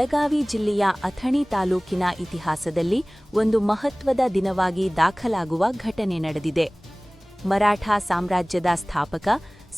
ಬೆಳಗಾವಿ ಜಿಲ್ಲೆಯ ಅಥಣಿ ತಾಲೂಕಿನ ಇತಿಹಾಸದಲ್ಲಿ ಒಂದು ಮಹತ್ವದ ದಿನವಾಗಿ ದಾಖಲಾಗುವ ಘಟನೆ ನಡೆದಿದೆ. ಮರಾಠ ಸಾಮ್ರಾಜ್ಯದ ಸ್ಥಾಪಕ,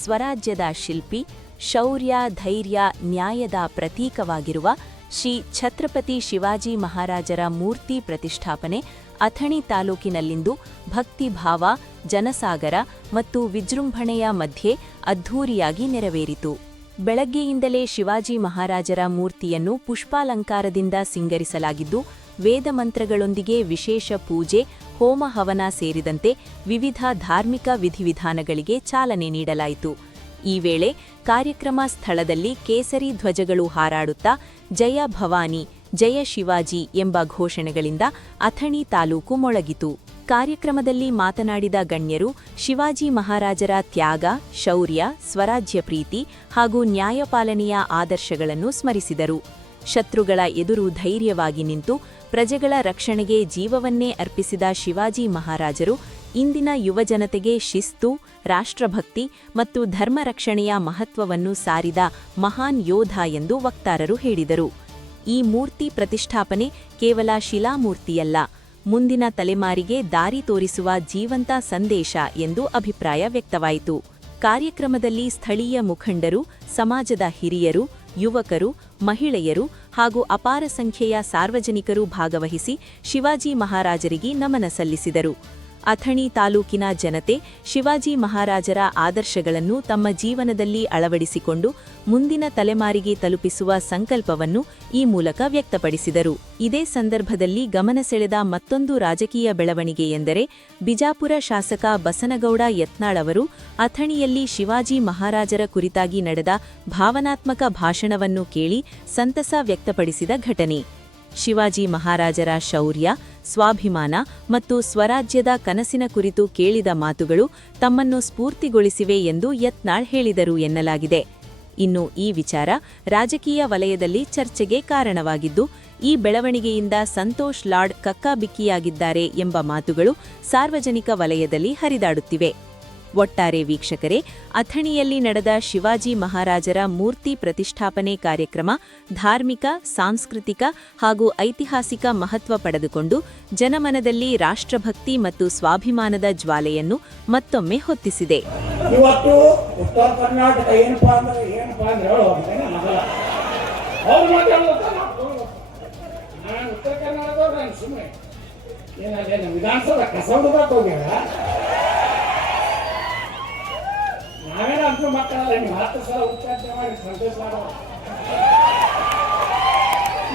ಸ್ವರಾಜ್ಯದ ಶಿಲ್ಪಿ, ಶೌರ್ಯ, ಧೈರ್ಯ, ನ್ಯಾಯದ ಪ್ರತೀಕವಾಗಿರುವ ಶ್ರೀ ಛತ್ರಪತಿ ಶಿವಾಜಿ ಮಹಾರಾಜರ ಮೂರ್ತಿ ಪ್ರತಿಷ್ಠಾಪನೆ ಅಥಣಿ ತಾಲೂಕಿನಲ್ಲಿಂದು ಭಕ್ತಿಭಾವ, ಜನಸಾಗರ ಮತ್ತು ವಿಜೃಂಭಣೆಯ ಮಧ್ಯೆ ಅದ್ಧೂರಿಯಾಗಿ ನೆರವೇರಿತು. ಬೆಳಗ್ಗೆಯಿಂದಲೇ ಶಿವಾಜಿ ಮಹಾರಾಜರ ಮೂರ್ತಿಯನ್ನು ಪುಷ್ಪಾಲಂಕಾರದಿಂದ ಸಿಂಗರಿಸಲಾಗಿದ್ದು ವೇದಮಂತ್ರಗಳೊಂದಿಗೆ ವಿಶೇಷ ಪೂಜೆ, ಹೋಮ ಹವನ ಸೇರಿದಂತೆ ವಿವಿಧ ಧಾರ್ಮಿಕ ವಿಧಿವಿಧಾನಗಳಿಗೆ ಚಾಲನೆ ನೀಡಲಾಯಿತು. ಈ ವೇಳೆ ಕಾರ್ಯಕ್ರಮ ಸ್ಥಳದಲ್ಲಿ ಕೇಸರಿ ಧ್ವಜಗಳು ಹಾರಾಡುತ್ತಾ, ಜಯ ಭವಾನಿ ಜಯ ಶಿವಾಜಿ ಎಂಬ ಘೋಷಣೆಗಳಿಂದ ಅಥಣಿ ತಾಲೂಕು ಮೊಳಗಿತು. ಕಾರ್ಯಕ್ರಮದಲ್ಲಿ ಮಾತನಾಡಿದ ಗಣ್ಯರು ಶಿವಾಜಿ ಮಹಾರಾಜರ ತ್ಯಾಗ, ಶೌರ್ಯ, ಸ್ವರಾಜ್ಯ ಪ್ರೀತಿ ಹಾಗೂ ನ್ಯಾಯಪಾಲನೆಯ ಆದರ್ಶಗಳನ್ನು ಸ್ಮರಿಸಿದರು. ಶತ್ರುಗಳ ಎದುರು ಧೈರ್ಯವಾಗಿ ನಿಂತು ಪ್ರಜೆಗಳ ರಕ್ಷಣೆಗೆ ಜೀವವನ್ನೇ ಅರ್ಪಿಸಿದ ಶಿವಾಜಿ ಮಹಾರಾಜರು ಇಂದಿನ ಯುವಜನತೆಗೆ ಶಿಸ್ತು, ರಾಷ್ಟ್ರಭಕ್ತಿ ಮತ್ತು ಧರ್ಮ ರಕ್ಷಣೆಯ ಮಹತ್ವವನ್ನು ಸಾರಿದ ಮಹಾನ್ ಯೋಧ ಎಂದು ವಕ್ತಾರರು ಹೇಳಿದರು. ಈ ಮೂರ್ತಿ ಪ್ರತಿಷ್ಠಾಪನೆ ಕೇವಲ ಶಿಲಾಮೂರ್ತಿಯಲ್ಲ. ಮುಂದಿನ ತಲೆಮಾರಿಗೆ ದಾರಿ ತೋರಿಸುವ ಜೀವಂತ ಸಂದೇಶ ಎಂದು ಅಭಿಪ್ರಾಯ ವ್ಯಕ್ತವಾಯಿತು. ಕಾರ್ಯಕ್ರಮದಲ್ಲಿ ಸ್ಥಳೀಯ ಮುಖಂಡರು, ಸಮಾಜದ ಹಿರಿಯರು, ಯುವಕರು, ಮಹಿಳೆಯರು ಹಾಗೂ ಅಪಾರ ಸಂಖ್ಯೆಯ ಸಾರ್ವಜನಿಕರು ಭಾಗವಹಿಸಿ ಶಿವಾಜಿ ಮಹಾರಾಜರಿಗೆ ನಮನ ಸಲ್ಲಿಸಿದರು. ಅಥಣಿ ತಾಲೂಕಿನ ಜನತೆ ಶಿವಾಜಿ ಮಹಾರಾಜರ ಆದರ್ಶಗಳನ್ನು ತಮ್ಮ ಜೀವನದಲ್ಲಿ ಅಳವಡಿಸಿಕೊಂಡು ಮುಂದಿನ ತಲೆಮಾರಿಗೆ ತಲುಪಿಸುವ ಸಂಕಲ್ಪವನ್ನು ಈ ಮೂಲಕ ವ್ಯಕ್ತಪಡಿಸಿದರು. ಇದೇ ಸಂದರ್ಭದಲ್ಲಿ ಗಮನ ಸೆಳೆದ ಮತ್ತೊಂದು ರಾಜಕೀಯ ಬೆಳವಣಿಗೆ ಎಂದರೆ ಬಿಜಾಪುರ ಶಾಸಕ ಬಸನಗೌಡ ಯತ್ನಾಳ್ ಅವರು ಅಥಣಿಯಲ್ಲಿ ಶಿವಾಜಿ ಮಹಾರಾಜರ ಕುರಿತಾಗಿ ನಡೆದ ಭಾವನಾತ್ಮಕ ಭಾಷಣವನ್ನು ಕೇಳಿ ಸಂತಸ ವ್ಯಕ್ತಪಡಿಸಿದ ಘಟನೆ. ಶಿವಾಜಿ ಮಹಾರಾಜರ ಶೌರ್ಯ, ಸ್ವಾಭಿಮಾನ ಮತ್ತು ಸ್ವರಾಜ್ಯದ ಕನಸಿನ ಕುರಿತು ಕೇಳಿದ ಮಾತುಗಳು ತಮ್ಮನ್ನು ಸ್ಫೂರ್ತಿಗೊಳಿಸಿವೆ ಎಂದು ಯತ್ನಾಳ್ ಹೇಳಿದರು ಎನ್ನಲಾಗಿದೆ. ಇನ್ನು ಈ ವಿಚಾರ ರಾಜಕೀಯ ವಲಯದಲ್ಲಿ ಚರ್ಚೆಗೆ ಕಾರಣವಾಗಿದ್ದು, ಈ ಬೆಳವಣಿಗೆಯಿಂದ ಸಂತೋಷ್ ಲಾಡ್ ಕಕ್ಕಾಬಿಕ್ಕಿಯಾಗಿದ್ದಾರೆ ಎಂಬ ಮಾತುಗಳು ಸಾರ್ವಜನಿಕ ವಲಯದಲ್ಲಿ ಹರಿದಾಡುತ್ತಿವೆ. ಒಟ್ಟಾರೆ ವೀಕ್ಷಕರೇ, ಅಥಣಿಯಲ್ಲಿ ನಡೆದ ಶಿವಾಜಿ ಮಹಾರಾಜರ ಮೂರ್ತಿ ಪ್ರತಿಷ್ಠಾಪನೆ ಕಾರ್ಯಕ್ರಮ ಧಾರ್ಮಿಕ, ಸಾಂಸ್ಕೃತಿಕ ಹಾಗೂ ಐತಿಹಾಸಿಕ ಮಹತ್ವ ಪಡೆದುಕೊಂಡು ಜನಮನದಲ್ಲಿ ರಾಷ್ಟ್ರಭಕ್ತಿ ಮತ್ತು ಸ್ವಾಭಿಮಾನದ ಜ್ವಾಲೆಯನ್ನು ಮತ್ತೊಮ್ಮೆ ಹೊತ್ತಿಸಿದೆ. ಉತ್ತರ ಕರ್ನಾಟಕ ಸುಮ್ಮನೆ ಏನಾದ್ರೆ ವಿಧಾನಸಭೆ ಕಸ ಹೋಗ್ಯಾರ. ನಾವೇನೋ ಅಂತ ಮಾತಾಡಲ್ಲ, ನೀವು ಹತ್ತು ಸಲ ಉಚ್ಚಾಟನೆ ಮಾಡಿ ಸಂತೋಷ ಮಾಡೋ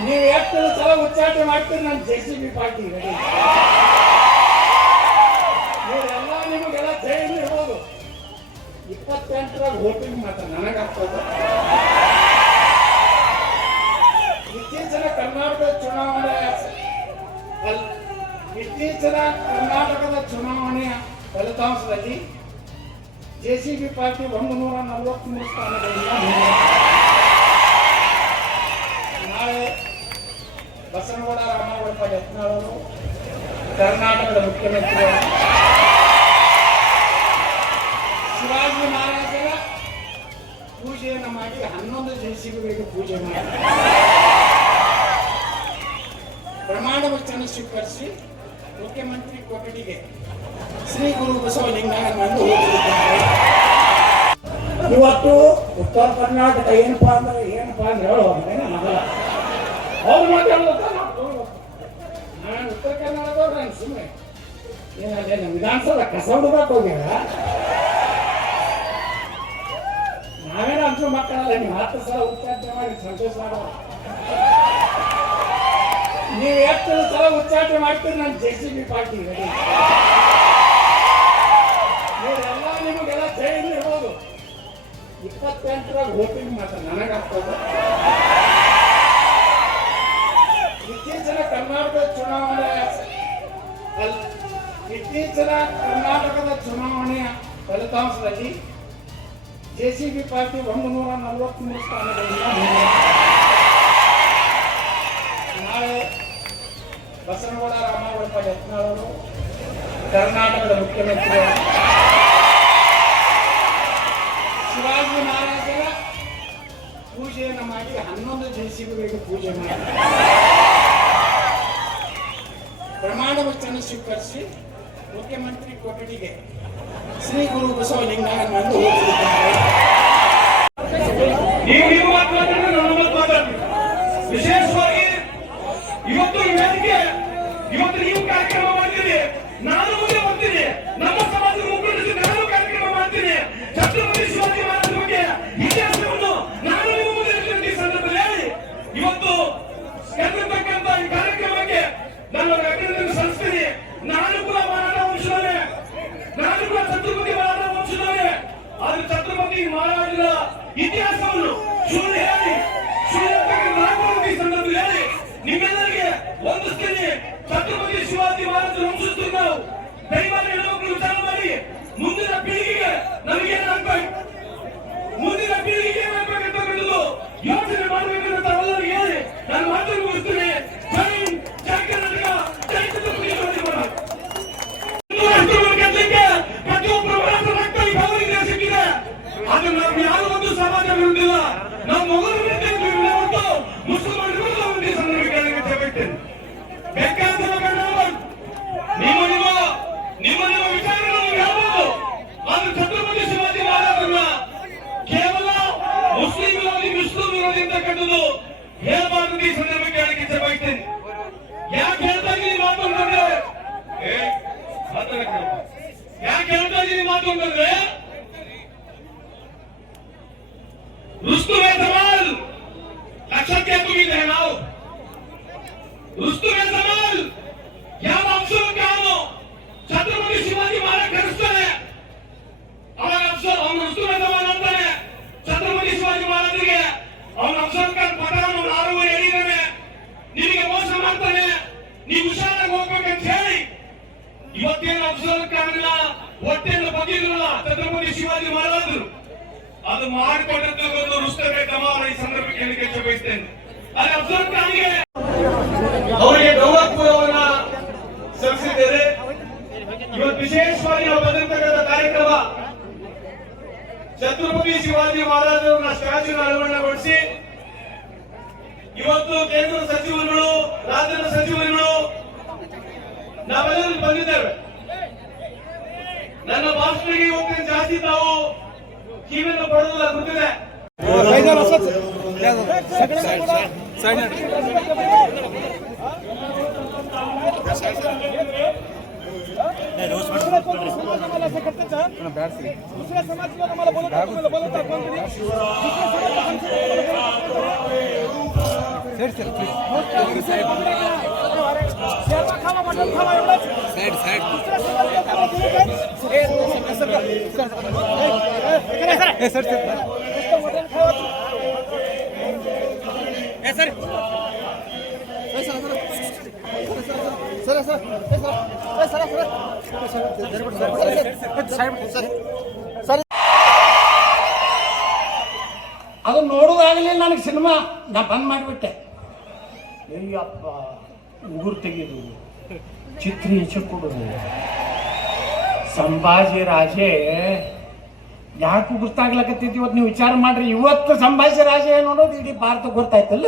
ನೀವು ಎಷ್ಟು ಸಲ ಉಚ್ಚಾಟನೆ ಮಾಡ್ತೀರಿ, ನಾನು ಜೆ ಸಿ ಬಿ ಪಾರ್ಟಿ ಇವರೆಲ್ಲ ನಿಮಗೆಲ್ಲ ಜೈಲು ಇರ್ಬೋದು. ಇಪ್ಪತ್ತೆಂಟರಾಗ ವೋಟಿಂಗ್ ಮಾತ್ರ ನನಗಾಗ್ತದ ಇತ್ತೀಚಿನ ಕರ್ನಾಟಕದ ಚುನಾವಣೆ ಇತ್ತೀಚಿನ ಕರ್ನಾಟಕದ ಚುನಾವಣೆಯ ಫಲಿತಾಂಶದಲ್ಲಿ ಜೆಸಿಬಿ ಪಾರ್ಟಿ ಒಂದು ನೂರ ನಲವತ್ತ್ಮೂರು ಸ್ಥಾನಗಳಿಂದ. ನಾಳೆ ಬಸನಗೌಡ ರಾಮಗೌಡ ಯತ್ನಾಳರು ಕರ್ನಾಟಕದ ಮುಖ್ಯಮಂತ್ರಿ ಶಿವಾಜಿ ಮಹಾರಾಜರ ಪೂಜೆಯನ್ನು ಮಾಡಿ ಹನ್ನೊಂದು ಜೆ ಸಿ ಬಿಗಳಿಗೆ ಪೂಜೆ ಮಾಡಿ ಪ್ರಮಾಣ ವಚನ ಸ್ವೀಕರಿಸಿ ಮುಖ್ಯಮಂತ್ರಿ ಕೊಠಡಿಗೆ ಶ್ರೀ ಗುರು ಬಸವಲಿಂಗನನ್ನು ಹೋಗಲಿದ್ದಾರೆ ಇವತ್ತು ಉತ್ತರ ಕರ್ನಾಟಕ ಏನಪ್ಪಾ ಅಂದ್ರೆ ಏನಪ್ಪಾ ಅಂದ್ರೆ ಅವ್ರು ಮಾತಾಡೋದು ನಾನು ಉತ್ತರ ಕರ್ನಾಟಕದವ್ರು ಸುಮ್ಮನೆ ಏನಾದ್ರೆ ನಮ್ಮ ವಿಧಾನಸೌಧ ಕಸ ಹುಡುಗಕ್ಕೆ ಹೋಗ್ಯಾರ? ನಾವೇನ ಅಂತ ಮಕ್ಕಳಲ್ಲ, ನೀವು ಹತ್ತು ಸಲ ಉಚ್ಚಾಟನೆ ಮಾಡಿ ಸಂತೋಷ ಮಾಡೋ ನೀವು ಎಷ್ಟು ಸಲ ಉಚ್ಚಾಟನೆ ಮಾಡ್ತೀರಿ, ನಾನು ಜೆ ಸಿ ಬಿ ಪಾರ್ಟಿ ನಿಮಗೆಲ್ಲ ಜೈಲು ಇರ್ಬೋದು ಇಪ್ಪತ್ತೆಂಟರಾಗ ವೋಟಿಂಗ್ ಮಾತ್ರ ನನಗಾಗ್ತದೆ ಇತ್ತೀಚಿನ ಕರ್ನಾಟಕದ ಚುನಾವಣೆ ಇತ್ತೀಚಿನ ಕರ್ನಾಟಕದ ಚುನಾವಣೆಯ ಫಲಿತಾಂಶದಲ್ಲಿ ಜೆ ಸಿ ಬಿ ಪಾರ್ಟಿ ಒಂದು ನೂರ ನಲವತ್ತ್ಮೂರು ಸ್ಥಾನಗಳಿಂದ. ನಾಳೆ ಬಸನಗೌಡ ರಾಮಗೌಡ ಯತ್ನಾಳರು ಕರ್ನಾಟಕದ ಮುಖ್ಯಮಂತ್ರಿಗಳು ಪ್ರಮಾಣ ವಚನ ಸ್ವೀಕರಿಸಿ ಮುಖ್ಯಮಂತ್ರಿ ಕೊಠಡಿಗೆ ಶ್ರೀ ಗುರು ಬಸವಲಿಂಗ ಹೋಗಿದ್ದಾರೆ ಇತಿಹಾಸವನ್ನು ಸುಳ್ಳು ಹೇಳಿ, ಸುಳ್ಳು ನಾಲ್ಕು ಸಂದರ್ಭದಲ್ಲಿ ಹೇಳಿ. ನಿಮ್ಮೆಲ್ಲರಿಗೆ ಒಂದಿಸ್ತೀನಿ ಛತ್ರಪತಿ ಶಿವಾಜಿ ಮಹಾರಾಜರು ವಂಶಸ್ಥರು ನಾವು ದಯಮಾಡಿ ವಿಚಾರ ಮಾಡಿ. ಮುಂದಿನ ಪೀಳಿಗೆಗೆ ನಮಗೆ ಯಾಕೆ ಹೇಳ್ತಾ ಇದ್ದೀನಿ ಮಾತು ಅಂತಂದ್ರೆ ಏ, ಮಾತಾಡಕ್ಕೆ ಬಿಡು. ಯಾಕೆ ಹೇಳ್ತಾ ಇದ್ದೀನಿ ಮಾತು ಅಂತಂದ್ರೆ ಇವತ್ತೇನು ಅಫ್ಸರ್ ಖಾನ್ನ ಹೊಟ್ಟೆಯನ್ನು ಬಗ್ಗಿದ್ರಲ್ಲ ಛತ್ರಪತಿ ಶಿವಾಜಿ ಮಹಾರಾಜರು. ಅದು ಮಾಡಿಕೊಂಡಿರ್ತಕ್ಕಂಥ ರುಸ್ತಮೆ ಕಮಾನ ಈ ಸಂದರ್ಭಕ್ಕೆ ಹೇಳಿಕೆ ಬಯಸ್ತೇನೆ ಅಲ್ಲಿ ಅಫ್ಸರ್ ಖಾನ್ಗೆ ಅವರಿಗೆ ಗೌರವಪೂರ್ವವನ್ನ ಸಲ್ಲಿಸಿದ್ದೇವೆ ಇವತ್ತು ವಿಶೇಷವಾಗಿ ನಾವು ಬಂದಿರತಕ್ಕಂಥ ಕಾರ್ಯಕ್ರಮ ಛತ್ರಪತಿ ಶಿವಾಜಿ ಮಹಾರಾಜರನ್ನ ಸ್ಟ್ಯಾಚ್ಯೂನ ಅಳವಡಿಸಿ, ಇವತ್ತು ಕೇಂದ್ರ ಸಚಿವರುಗಳು, ರಾಜ್ಯದ ಸಚಿವರುಗಳು ನಾವೆಲ್ಲರೂ ಬಂದಿದ್ದೇವೆ ನನ್ನ ಭಾಷಣಕ್ಕೆ ಇವತ್ತಿನ ಜಾಸ್ತಿ ತಾವು ಕಿವಿಯನ್ನು ಪಡೆದಿಲ್ಲ ಗೊತ್ತಿದೆ दुसऱ्या समाजाला आम्हाला बोलवता तुम्हाला बोलवता कोण तरी? दुसऱ्या समाजाला शेरवा खावा मटण खावा एवढंच दुसऱ्या समाजाला आम्हाला बोलवताय. ए, असं कर. Sir, sir. ए, इकडे सर. नुसतं मटण खावा. Sir, sir. ए, सर. ए, सर, सर. सर. ಅದು ನೋಡೋದಾಗಲಿಲ್ಲ ನನಗೆ ಸಿನಿಮಾ ನಾ ಬಂದ್ ಮಾಡಿಬಿಟ್ಟೆ ಅಯ್ಯಪ್ಪ ಉಗುರು ತೆಗೆದು ಚಿತ್ರ ಹೆಚ್ಚು ಕೊಡೋದು. ಸಂಭಾಜಿ ರಾಜೆ, ಯಾಕೆ ಗುರ್ತಾಗ್ಲಕತ್ತೈತಿ ಇವತ್ತು ನೀವು ವಿಚಾರ ಮಾಡ್ರಿ. ಇವತ್ತು ಸಂಭಾಜಿ ರಾಜೆ ಅನ್ನೋದು ಇಡೀ ಭಾರತ ಗೊತ್ತಾಯ್ತಲ್ಲ?